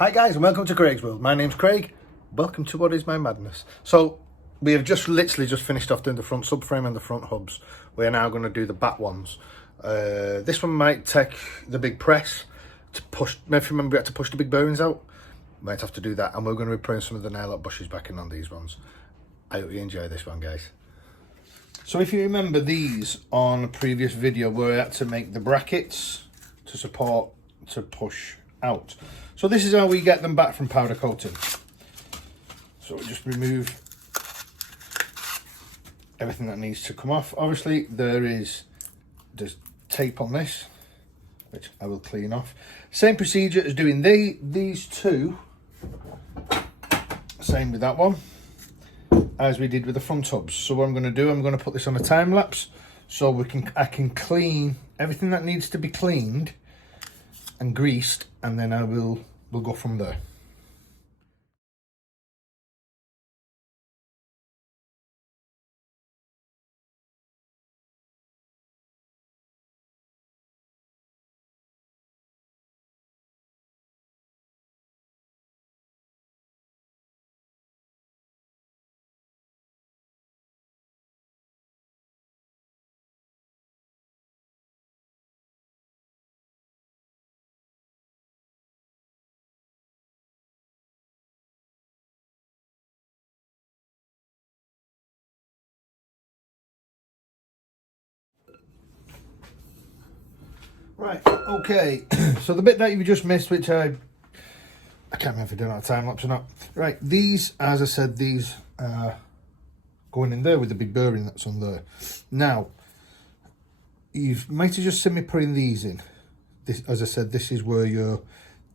Hi guys and welcome to Craig's World. My name's Craig. Welcome to What Is My Madness. So we have literally just finished off doing the front subframe and the front hubs. We are now going to do the back ones. This one might take the big press to push. Maybe if you remember we had to push the big bearings out. Might have to do that, and we're going to be putting some of the nail up bushes back in on these ones. I hope you enjoy this one, guys. So if you remember these on a previous video where I had to make the brackets to support to push out. So this is how we get them back from powder coating. So we just remove everything that needs to come off. Obviously there's tape on this, which I will clean off. Same procedure as doing these two. Same with that one, as we did with the front hubs. So what I'm going to do, I'm going to put this on a time lapse so I can clean everything that needs to be cleaned and greased, and then we'll go from there. Right, okay, so the bit that you just missed, which I can't remember if I did on a time lapse or not. Right, these, as I said, these are going in there with the big bearing that's on there. Now, you might have just seen me putting these in. This, as I said, this is where your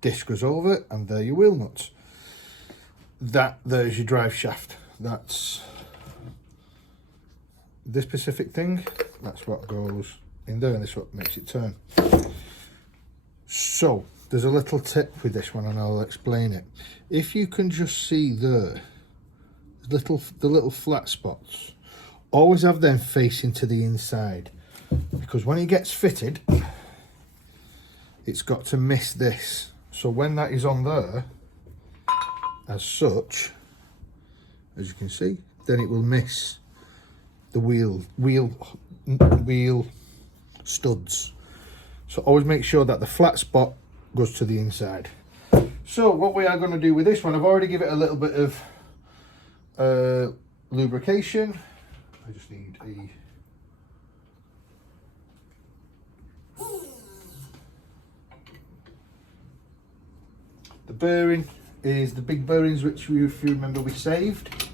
disc goes over, and there your wheel nuts. There's your drive shaft. That's this specific thing. That's what goes in there, and this is what makes it turn. So there's a little tip with this one, and I'll explain it. If you can just see there, the little flat spots, always have them facing to the inside, because when it gets fitted, it's got to miss this. So when that is on there, as such, as you can see, then it will miss the wheel studs. So always make sure that the flat spot goes to the inside. So what we are going to do with this one, I've already given it a little bit of lubrication. I just need the bearing is the big bearings, which if you remember we saved.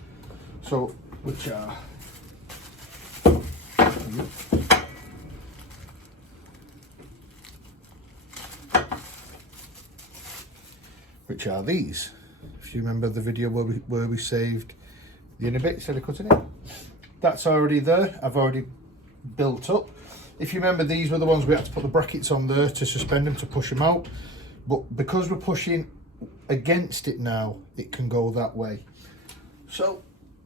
So which are these. If you remember the video where we saved the inner bit instead of cutting it, that's already there. I've already built up. If you remember, these were the ones we had to put the brackets on there to suspend them, to push them out, but because we're pushing against it now, it can go that way. So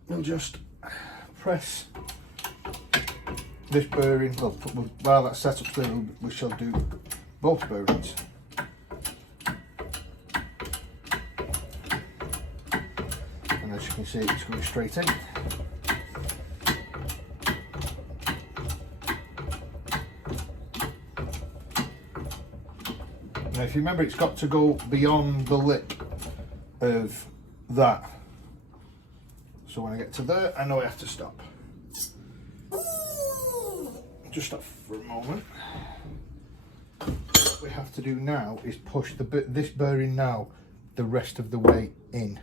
we'll just press this bearing. Well, while that's set up there, we shall do both bearings. And as you can see, it's going straight in. Now if you remember, it's got to go beyond the lip of that. So when I get to there, I know I have to stop. Just stop for a moment. What we have to do now is push this bearing now the rest of the way in.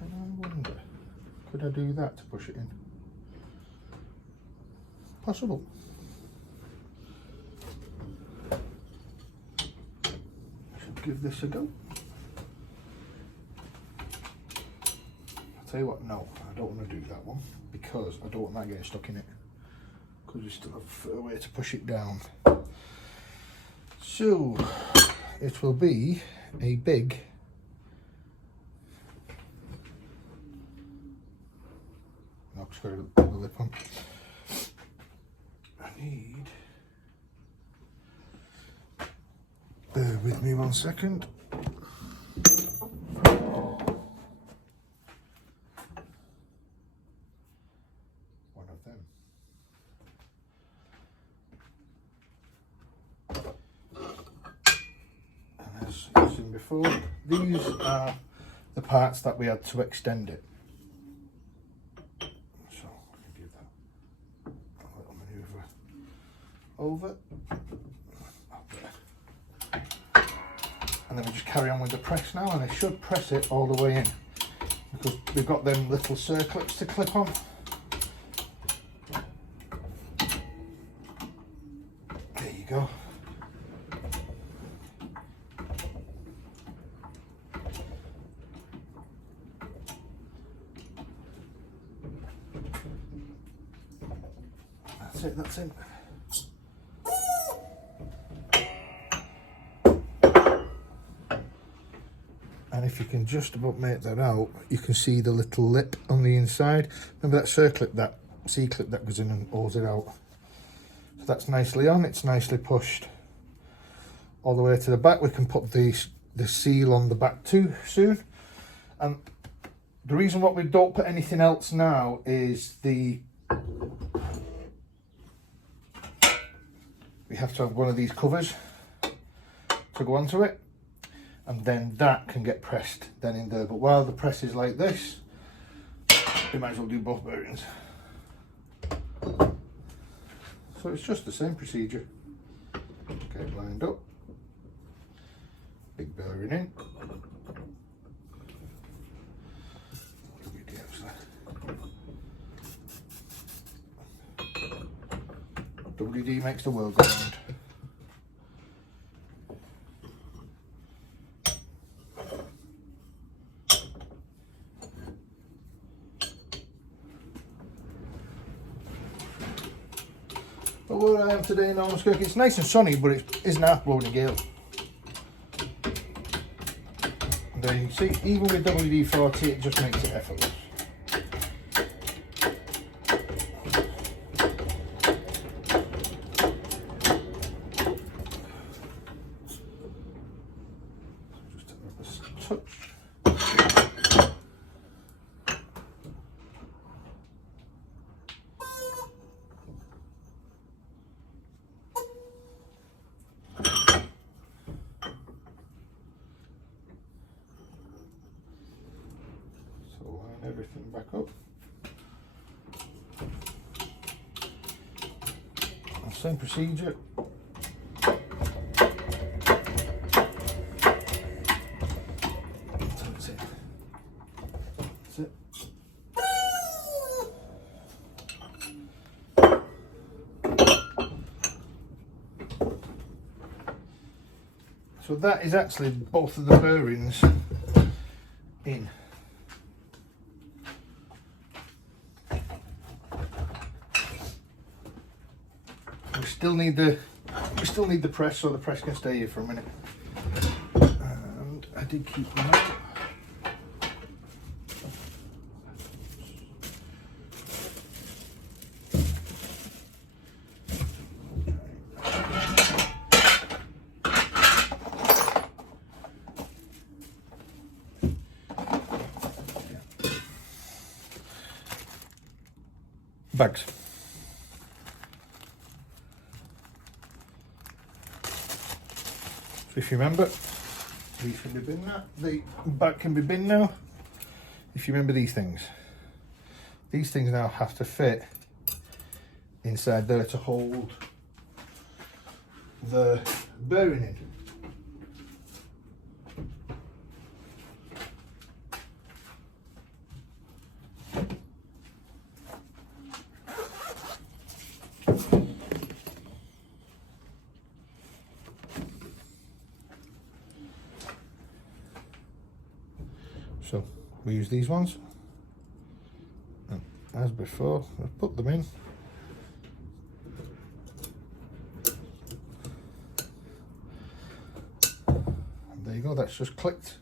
And I wonder, could I do that to push it in? Possible. Give this a go. I'll tell you what, no, I don't want to do that one, because I don't want that getting stuck in it, because we still have a way to push it down. So it will be a big it's got a lip on. I need with me 1 second. One of them. And as you've seen before, these are the parts that we had to extend it. So I can give that a little manoeuvre over. And then we just carry on with the press now, and I should press it all the way in because we've got them little circlets to clip on. There you go. That's it, that's it. And if you can just about make that out, you can see the little lip on the inside. Remember that circlip, that C-clip that goes in and holds it out. So that's nicely on, it's nicely pushed all the way to the back. We can put the seal on the back too soon. And the reason why we don't put anything else now is we have to have one of these covers to go onto it. And then that can get pressed then in there. But while the press is like this, we might as well do both bearings. So it's just the same procedure. Get it lined up. Big bearing in. WD makes the world go round. But where I am today in Almaskirk, it's nice and sunny, but it isn't half blowing a gale. And there you can see, even with WD-40, it just makes it effortless. Just a touch. Everything back up. And same procedure. That's it. That's it. So that is actually both of the bearings in. We still need the press, so the press can stay here for a minute. And I did keep them up. Bags. So if you remember, these can be bin now. The bag can be bin now. If you remember these things now have to fit inside there to hold the bearing in. So we use these ones, and as before, I've put them in. And there you go, that's just clicked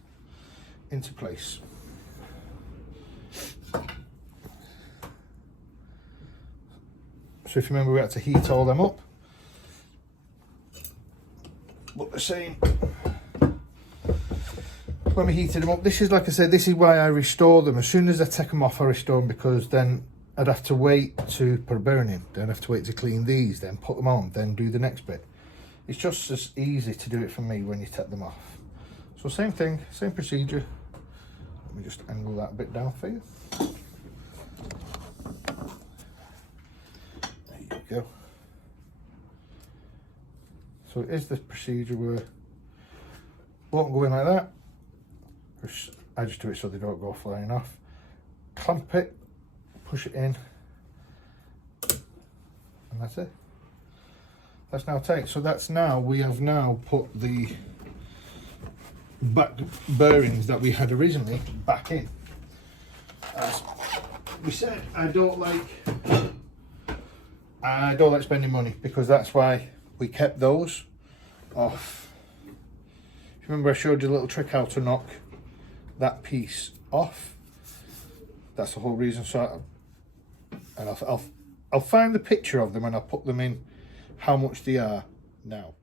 into place. So if you remember, we had to heat all them up, but the same when we heated them up. This is, like I said, this is why I restore them. As soon as I take them off, I restore them, because then I'd have to wait to put a bearing in, then I'd have to wait to clean these, then put them on, then do the next bit. It's just as easy to do it for me when you take them off. So same thing, same procedure. Let me just angle that a bit down for you. There you go. So it is the procedure where won't go in like that. I just do it so they don't go flying off. Clamp it, push it in, and that's it. That's now tight. So that's now, we have now put the back bearings that we had originally back in. As we said, I don't like spending money, because that's why we kept those off. If you remember, I showed you a little trick how to knock that piece off. That's the whole reason. So, and I'll find the picture of them and I'll put them in how much they are now.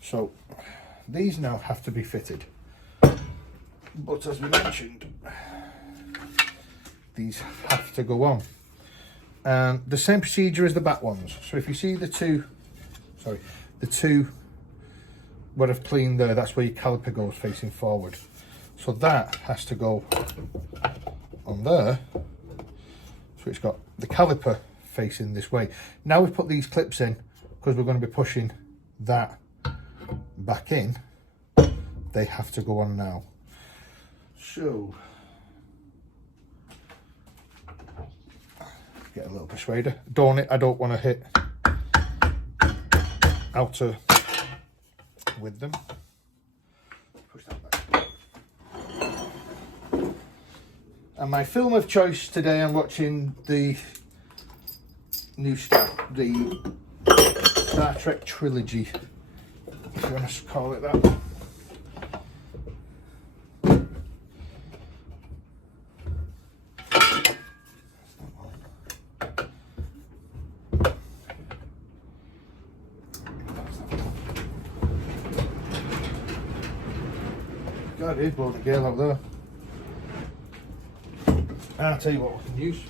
So these now have to be fitted, but as we mentioned, these have to go on, and the same procedure as the back ones. So if you see the two what I've cleaned there, that's where your caliper goes facing forward, so that has to go on there, so it's got the caliper facing this way. Now we've put these clips in, because we're going to be pushing that back in, they have to go on now. So get a little persuader, I don't want to hit outer with them. Push that back. And my film of choice today, I'm watching the new Star Trek trilogy, if you want to call it that. God, he's blowing a gale out there. And I'll tell you what we can use.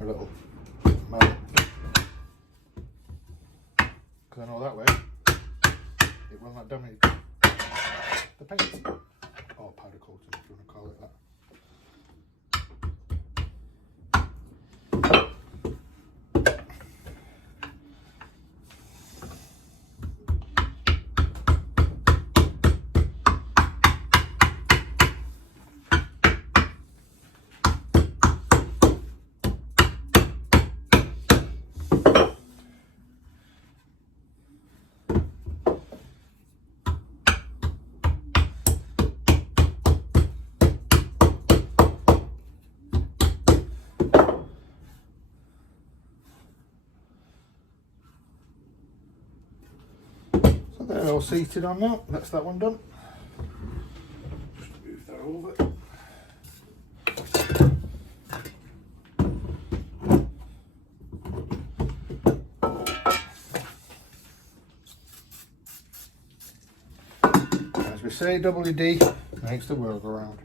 A little mallet. Because I know that way it will not damage the paint. Or powder coating, if you want to call it that. They're all seated on now. That's that one done. Just move that over. As we say, WD makes the world go round.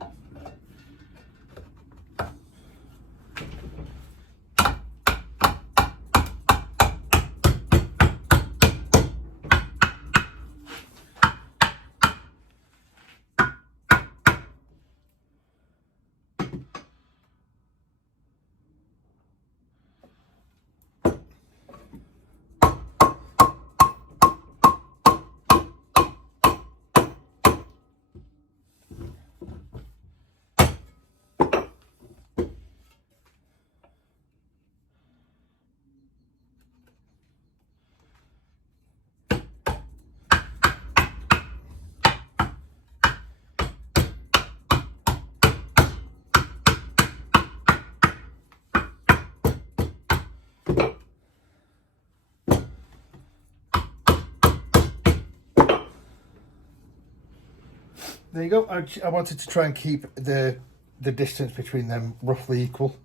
there you go. I wanted to try and keep the distance between them roughly equal.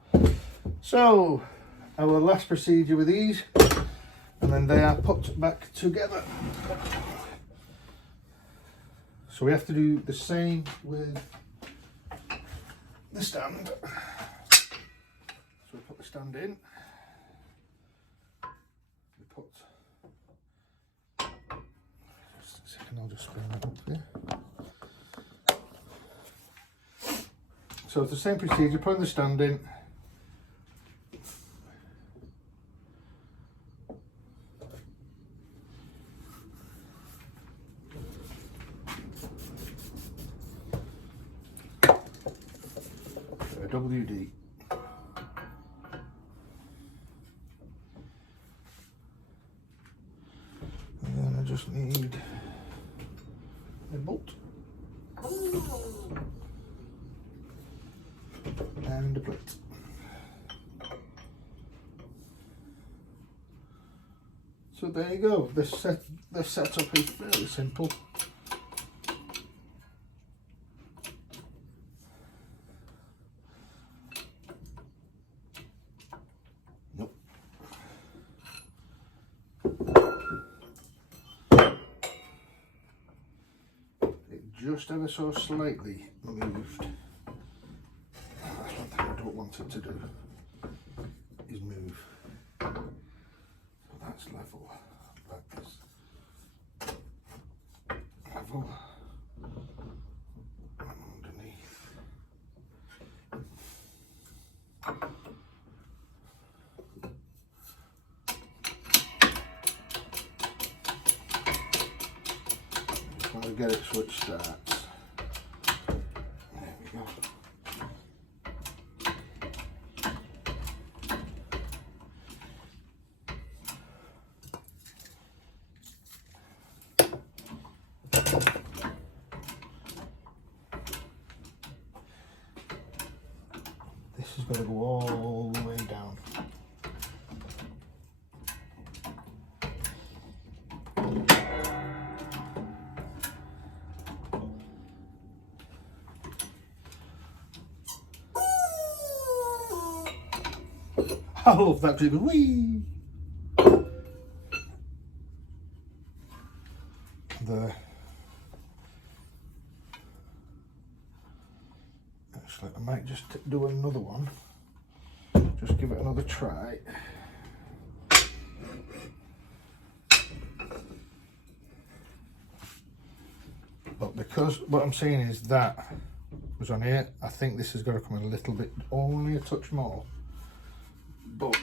So our last procedure with these, and then they are put back together. So we have to do the same with the stand. So we put the stand in. We put, just a second, I'll just spin that up there. So it's the same procedure, putting the stand in. WD. And then I just need a bolt and a plate. So there you go. This setup is fairly simple. Just ever so slightly moved. That's one thing I don't want it to do, is move. So that's level, like this. Level. And underneath. Just want to get it so it starts. There we go. This is going to go all the way down. I love that because it goes wee. Actually, I might just do another one. Just give it another try. But because what I'm saying is that was on here, I think this has got to come in a little bit, only a touch more. But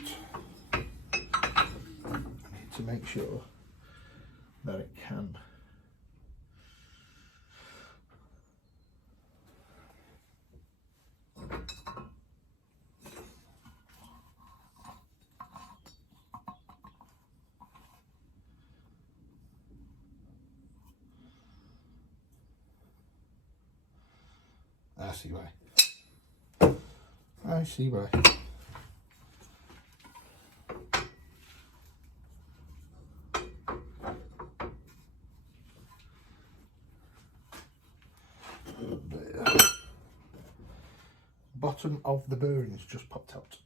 I need to make sure that it can. I see why. I see why. There. Bottom of the bearings just popped out.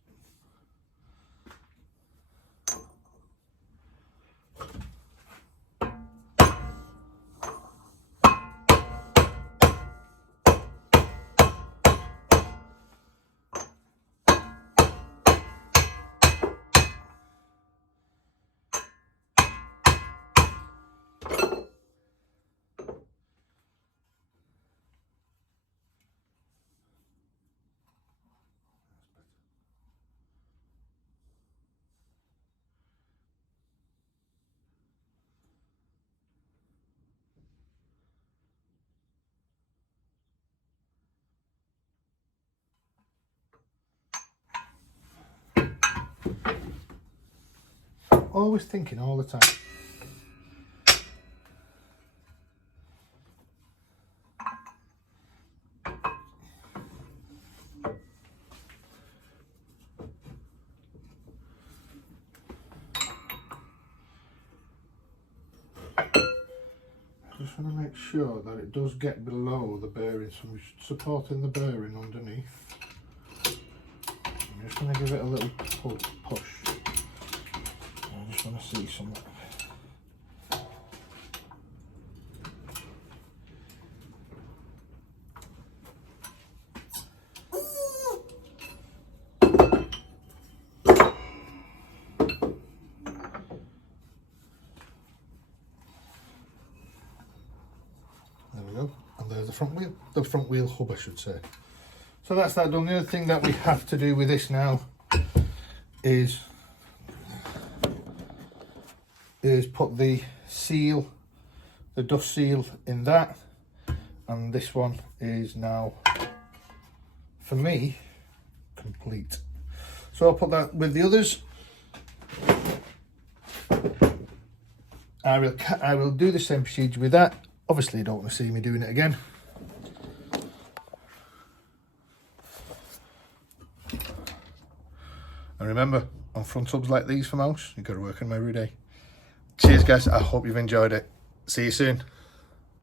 Always thinking all the time. I just want to make make sure that it does get below the bearing, so we're supporting the bearing underneath. I'm just going to give it a little push. I just want to see something. There we go, and there's the front wheel hub I should say. So that's that done. The other thing that we have to do with this now is put the seal, the dust seal in that, and this one is now, for me, complete. So I'll put that with the others. I will do the same procedure with that. Obviously you don't want to see me doing it again. And remember, on front hubs like these for mouse, you've got to work on them every day. Cheers guys, I hope you've enjoyed it. See you soon.